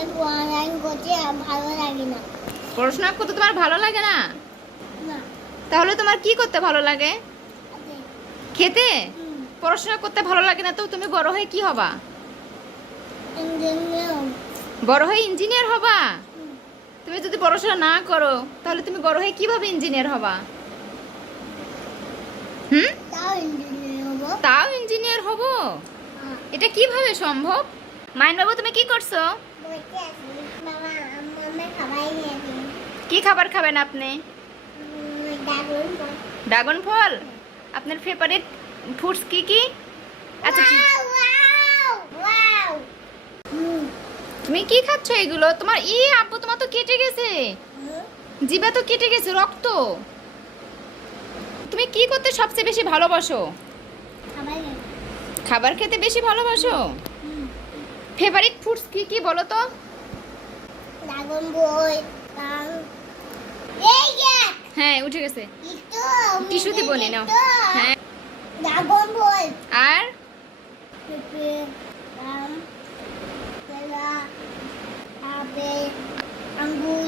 আমার পড়াশোনা করতে ভালো লাগে না। পড়াশোনা করতে তোমার ভালো লাগে না? না। তাহলে তোমার কি করতে ভালো লাগে? আগে। খেতে? হুম। পড়াশোনা করতে ভালো লাগে না তো তুমি বড় হয়ে কি হবা? ইঞ্জিনিয়ার। বড় হয়ে ইঞ্জিনিয়ার হবা? হুম। তুমি যদি পড়াশোনা না করো তাহলে তুমি বড় হয়ে কিভাবে ইঞ্জিনিয়ার হবা? তাও ইঞ্জিনিয়ার হবো। তাও ইঞ্জিনিয়ার হব? হ্যাঁ। এটা কিভাবে সম্ভব? মাইন বাবু তুমি কি করছো? বলতে আছি বাবা আমার খাবার নিয়ে আসি। কি খাবার খাবেন আপনি? ড্রাগন ফল। ড্রাগন ফল? আপনার ফেভারিট ফ্রুটস কি কি? আচ্ছা ওয়াও ওয়াও। তুমি কি খাচ্ছ এগুলো? তোমার আব্বু তোমার তো কেটে গেছে, জিভা তো কেটে গেছে, রক্ত। তুমি কি করতে সবচেয়ে বেশি ভালোবাসো? খাবার খেতে বেশি ভালোবাসো? ফেভারিট ফ্রুটস কি কি বলো তো? ড্রাগন বই এই যে হ্যাঁ উঠে গেছে, একটু টিস্যু দিব নি নাও। হ্যাঁ ড্রাগন বই আর পেঁপে আম কলা আপেল আঙ্গুর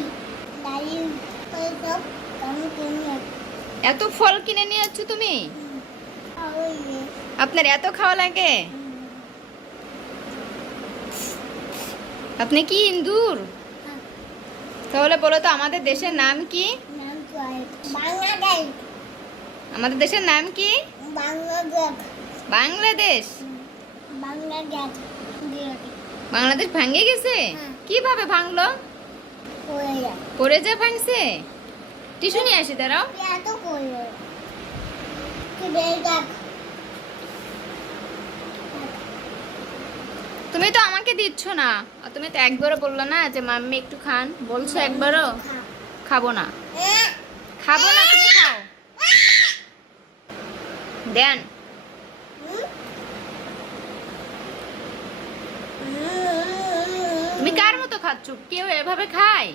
ডালিম সব আমি কিনে এত ফল কিনে নিয়ে যাচ্ছ তুমি? আপনার এত খাওয়া লাগে? আপনি কি ইন্দুর? তাহলে বলো তো আমাদের দেশের নাম কি? বাংলাদেশ। আমাদের দেশের নাম কি? বাংলাদেশ। বাংলাদেশ? বাংলাদেশ বাংলাদেশ ভাঙে গেছে? হ্যাঁ। কিভাবে ভাঙলো? পড়ে যায়। পড়ে যা ভাঙছে? টিস্যু নিয়ে আসি দাঁড়াও। এত পড়ে কি বেগাক। তুমি তো আমাকে দিচ্ছ না, আর তুমি তো একবারও বললো না যে মাম্মি একটু খান, বলছো একবারও? খাবো না, খাবো না, তুমি খাও। দেন। তুমি কার মতো খাচ্ছ? কেউ এভাবে খায়?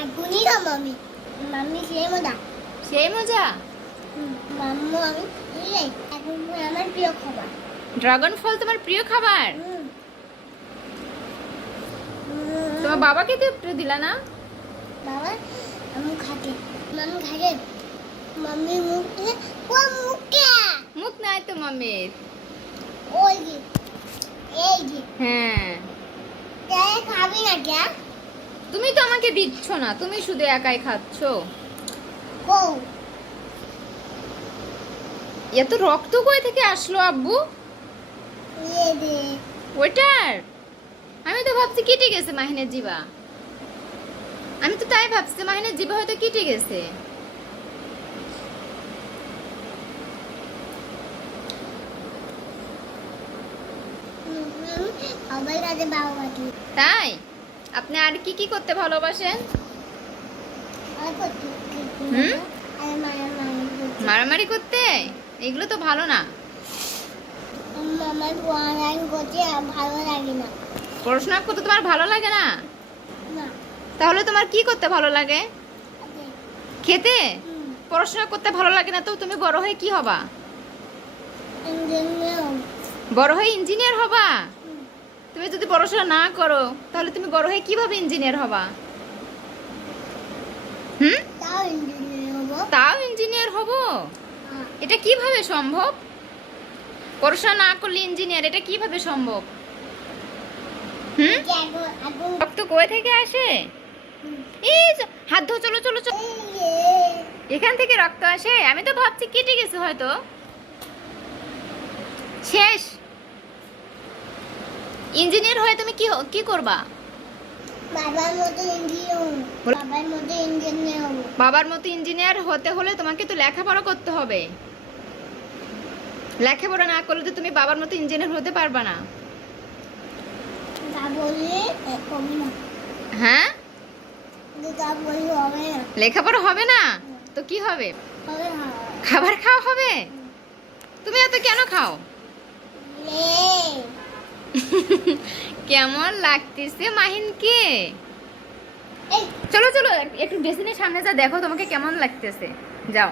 আগুনি না মামি। মামি সেই মজা। সেই মজা? মাম্মু আমি এই এখন আমার প্রিয় খাবার। ড্রাগন ফল তোমার প্রিয় খাবার? তোমার বাবাকে তো একটু দিলা না? বাবা আমি খাতে মামি খাতে মামি মুখে ও মুখে মুখ নাই তো মাম্মির। ওই যে এই যে হ্যাঁ তাই খাবি না কে? তুমি তো আমাকে দিচ্ছ না, তুমি শুধু একাই খাচ্ছ। কো এত রক্ত কই থেকে আসলো আব্বু? এই দে ওইটার? আমি তো ভাবছি কেটে গেছে মাহিনের জিভা। আমি তো তাই ভাবছি মাহিনের জিভা হয়তো কেটে গেছে। আবার কাছে বাবা কি তাই? আপনি আর কি কি করতে ভালোবাসেন? আর কত হুম? আর মায়ের মারামারি করতে? এগুলো তো ভালো না। আমার পড়াশোনা করতে ভালো লাগে না। পড়াশোনা করতে তোমার ভালো লাগে না? না। তাহলে তোমার কি করতে ভালো লাগে? আগে। খেতে? পড়াশোনা করতে ভালো লাগে না তো তুমি বড় হয়ে কি হবা? ইঞ্জিনিয়ার। বড় হয়ে ইঞ্জিনিয়ার হবা? তুমি যদি পড়াশোনা না করো তাহলে তুমি বড় হয়ে কিভাবে ইঞ্জিনিয়ার হবা? তাও ইঞ্জিনিয়ার হবো। তাও ইঞ্জিনিয়ার হব? এটা কিভাবে সম্ভব? পড়াশোনা না করলে ইঞ্জিনিয়ার, এটা কিভাবে সম্ভব? রক্ত কই থেকে আসে? এই যে, হাত ধো, চলো চলো চলো। এখান থেকে রক্ত আসে? আমি তো ভাবছি কেটে গেছে হয়তো। শেষ? ইঞ্জিনিয়ার হয়ে তুমি কি করবা? বাবার মতো ইঞ্জিনিয়ার হবো। বাবার মতো ইঞ্জিনিয়ার হবো। বাবার মতো ইঞ্জিনিয়ার হতে হলে তোমাকে তো লেখাপড়া করতে হবে। লেখাপড়া না করলে তো তুমি বাবার মতো ইঞ্জিনিয়ার হতে পারবা না। তা বললে হবে না। হ্যাঁ? তা বললে হবে না। লেখাপড়া হবে না তো কি হবে? হবে না। খাবার খাওয়া হবে? তুমি এত কেন খাও? কেমন লাগতেছে মাহিনকে? চলো চলো একটু ড্রেসিংয়ের সামনে যা, দেখো তোমাকে কেমন লাগতেছে। যাও।